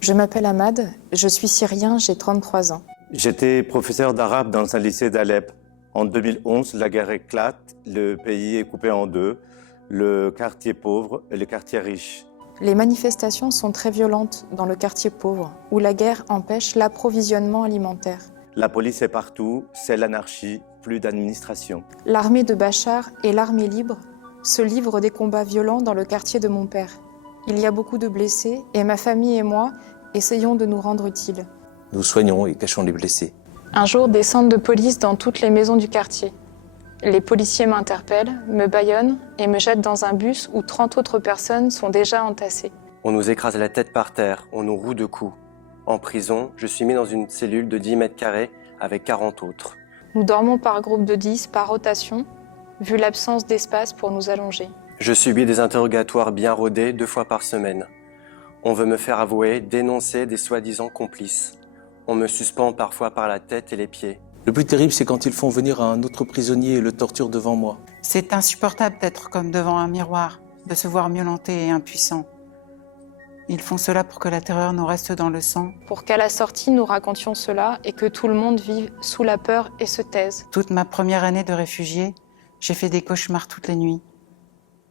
Je m'appelle Ahmad, je suis syrien, j'ai 33 ans. J'étais professeur d'arabe dans un lycée d'Alep. En 2011, la guerre éclate, le pays est coupé en deux, le quartier pauvre et le quartier riche. Les manifestations sont très violentes dans le quartier pauvre, où la guerre empêche l'approvisionnement alimentaire. La police est partout, c'est l'anarchie, plus d'administration. L'armée de Bachar et l'armée libre se livrent des combats violents dans le quartier de mon père. Il y a beaucoup de blessés et ma famille et moi essayons de nous rendre utiles. Nous soignons et cachons les blessés. Un jour, des centres de police dans toutes les maisons du quartier. Les policiers m'interpellent, me bâillonnent et me jettent dans un bus où 30 autres personnes sont déjà entassées. On nous écrase la tête par terre, on nous roue de coups. En prison, je suis mis dans une cellule de 10 mètres carrés avec 40 autres. Nous dormons par groupe de 10, par rotation, vu l'absence d'espace pour nous allonger. Je subis des interrogatoires bien rodés 2 fois par semaine. On veut me faire avouer, dénoncer des soi-disant complices. On me suspend parfois par la tête et les pieds. Le plus terrible, c'est quand ils font venir un autre prisonnier et le torturent devant moi. C'est insupportable d'être comme devant un miroir, de se voir violenté et impuissant. Ils font cela pour que la terreur nous reste dans le sang. Pour qu'à la sortie, nous racontions cela et que tout le monde vive sous la peur et se taise. Toute ma première année de réfugié, j'ai fait des cauchemars toutes les nuits.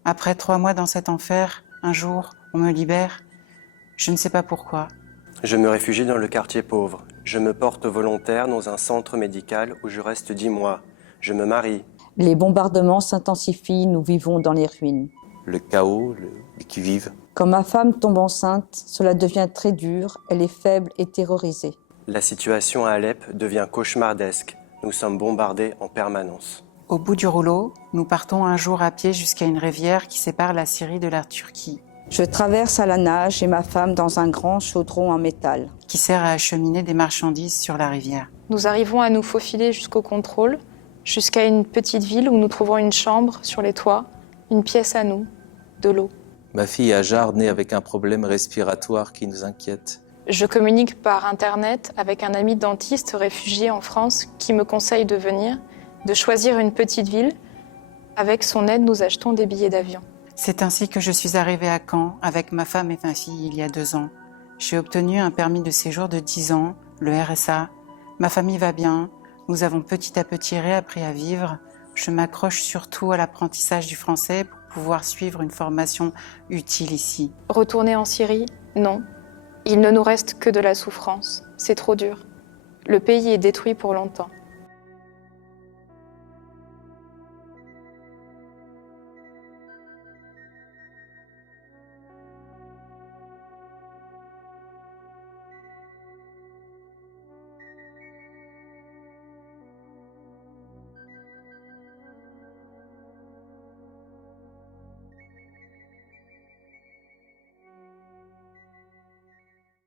Après 3 mois dans cet enfer, un jour, on me libère. Je ne sais pas pourquoi. Je me réfugie dans le quartier pauvre. Je me porte volontaire dans un centre médical où je reste 10 mois. Je me marie. Les bombardements s'intensifient, nous vivons dans les ruines. Le chaos, les qui-vive. Quand ma femme tombe enceinte, cela devient très dur, elle est faible et terrorisée. La situation à Alep devient cauchemardesque. Nous sommes bombardés en permanence. Au bout du rouleau, nous partons un jour à pied jusqu'à une rivière qui sépare la Syrie de la Turquie. Je traverse à la nage et ma femme dans un grand chaudron en métal. Qui sert à acheminer des marchandises sur la rivière. Nous arrivons à nous faufiler jusqu'au contrôle, jusqu'à une petite ville où nous trouvons une chambre sur les toits, une pièce à nous, de l'eau. Ma fille Hajar naît avec un problème respiratoire qui nous inquiète. Je communique par Internet avec un ami dentiste réfugié en France qui me conseille de venir, de choisir une petite ville. Avec son aide, nous achetons des billets d'avion. C'est ainsi que je suis arrivée à Caen avec ma femme et ma fille il y a 2 ans. J'ai obtenu un permis de séjour de 10 ans, le RSA. Ma famille va bien, nous avons petit à petit réappris à vivre. Je m'accroche surtout à l'apprentissage du français pour pouvoir suivre une formation utile ici. Retourner en Syrie? Non. Il ne nous reste que de la souffrance. C'est trop dur. Le pays est détruit pour longtemps.